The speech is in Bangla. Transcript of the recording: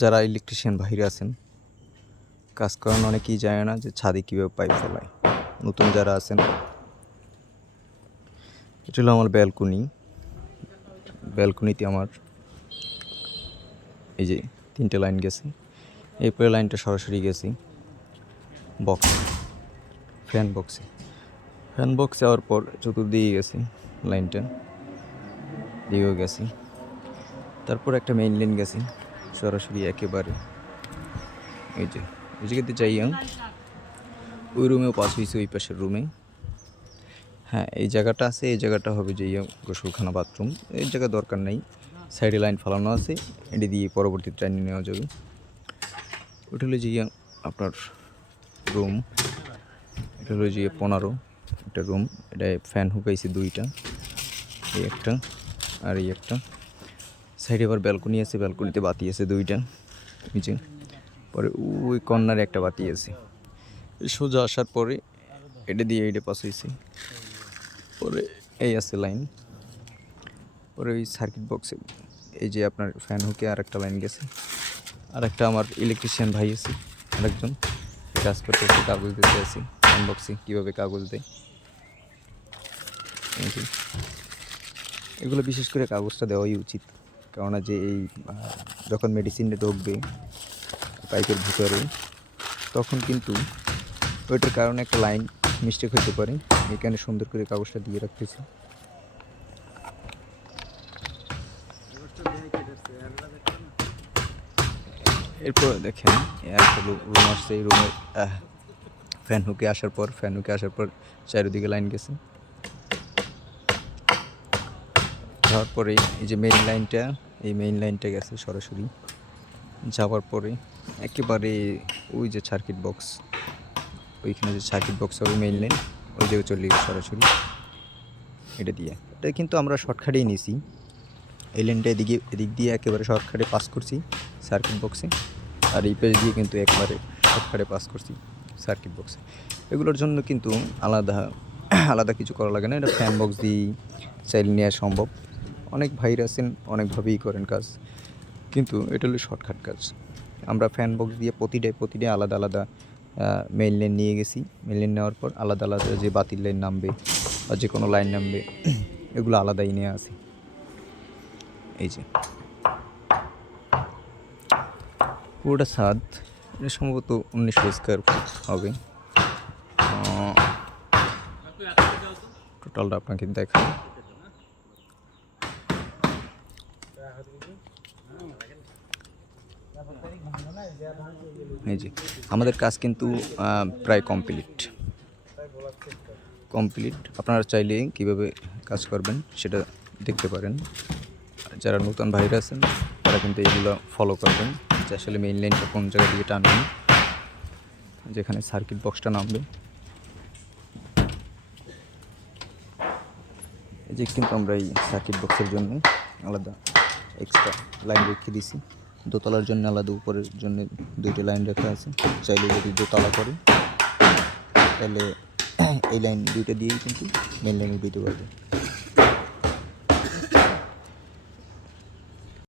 যারা ইলেকট্রিশিয়ান ভাইরা আছেন, কাজ করানো অনেকেই জানে না যে ছাদে কীভাবে পাইপ ফেলায়। নতুন যারা আছেন, এটা হলো আমার ব্যালকনি ব্যালকনিতে আমার এই যে তিনটে লাইন গেছে। এরপরে লাইনটা সরাসরি গেছি বক্স ফ্যান বক্সে ফ্যান বক্স যাওয়ার পর চতুর্দিকে গেছি লাইনটা দিয়েও গেছি। তারপর একটা মেইন লাইন গেছি। সরাসরি একেবারে। এই যে ওই জায়গাতে যাইয়া ওই রুমেও পাস হয়েছে ওই পাশের রুমে হ্যাঁ এই জায়গাটা আছে, এই জায়গাটা হবে যে ইয়া, গোসলখানা বাথরুম এই জায়গা দরকার নেই। সাইডে লাইন ফালানো আছে, এটি দিয়ে পরবর্তী ট্রেন নেওয়া যাবে। ওটা হলো যে ইয়া, আপনার রুম এটা হলো যে পনেরো, একটা রুম এটা ফ্যান হুকাইছে দুইটা, এই একটা আর এই একটা। সাইডে আবার ব্যালকনি আছে, ব্যালকনিতে বাতি আছে দুইটা নিচে পরে ওই কর্নারে একটা বাতি আছে। সোজা আসার পরে এটা দিয়ে এইটা পাস হয়েছে পরে এই আছে লাইন। পরে ওই সার্কিট বক্সে এই যে আপনার ফ্যান হুকে আর একটা লাইন গেছে। আর একটা আমার ইলেকট্রিশিয়ান ভাই আছে, আরেকজন। কাজ করতেছে কাগজ দিতে আছি ফ্যান বক্সে কীভাবে কাগজ দেয়। এগুলো বিশেষ করে কাগজটা দেওয়াই উচিত। কেননা যে এই যখন মেডিসিনটা ঢুকবে পাইপের ভিতরে, তখন কিন্তু ওইটার কারণে একটা লাইন মিস্টেক হতে পারে। এখানে সুন্দর করে কাগজটা দিয়ে রাখতেছি। এরপর দেখেন একটা রুম আসছে, এই রুমে ফ্যান হুকে আসার পর ফ্যান হুকে আসার পর চারিদিকে লাইন গেছে। যাওয়ার পরে এই যে মেইন লাইনটা এই মেইন লাইনটা গেছে সরাসরি। যাওয়ার পরে একেবারে ওই যে সার্কিট বক্স ওইখানে যে সার্কিট বক্স হবে মেইন লাইন ওই জায়গায় চলে গেছে সরাসরি। এটা দিয়ে। এটা কিন্তু আমরা শর্টকাটেই নিয়েছি এই লাইনটা এদিকে, এদিক দিয়ে একেবারে শর্টকাটে পাস করছি সার্কিট বক্সে আর এই পেজ দিয়ে কিন্তু একবারে শর্টকাটে পাস করছি সার্কিট বক্সে এগুলোর জন্য কিন্তু আলাদা আলাদা কিছু করা লাগে না। এটা ফ্যান বক্স দিয়েই চাইলে নেওয়া সম্ভব। অনেক ভাইরা আছেন অনেকভাবেই করেন কাজ। কিন্তু এটা হলো শর্টকাট কাজ। আমরা ফ্যান বক্স দিয়ে প্রতিটায় প্রতিটায় আলাদা আলাদা মেইন লাইন নিয়ে গেছি। মেইন লাইন নেওয়ার পর আলাদা আলাদা যে বাতিল লাইন নামবে বা যে কোনো লাইন নামবে, এগুলো আলাদাই নিয়ে আসি। এই যে। পুরোটা ছাদ সম্ভবত উনিশশো স্কোয়ার ফুট হবে। টোটালটা আপনাকে দেখাই। এই যে, আমাদের কাজ কিন্তু প্রায় কমপ্লিট কমপ্লিট আপনারা চাইলে কীভাবে কাজ করবেন সেটা দেখতে পারেন। যারা নতুন ভাইরা আছেন, তারা কিন্তু এগুলো ফলো করবেন। যে আসলে মেইন লাইনটা কোন জায়গা দিয়ে টানবেন, যেখানে সার্কিট বক্সটা নামবে। এই যে কিন্তু আমরা এই সার্কিট বক্সের জন্য আলাদা এক্সট্রা লাইন রেখে দিছি দোতলার জন্য আলাদা, উপরের জন্য দুইটি লাইন রাখা আছে। চাইলে যদি দোতলা করে, তাহলে এই লাইন দুইটা দিয়েই কিন্তু মেন লাইনে দিতে পারবে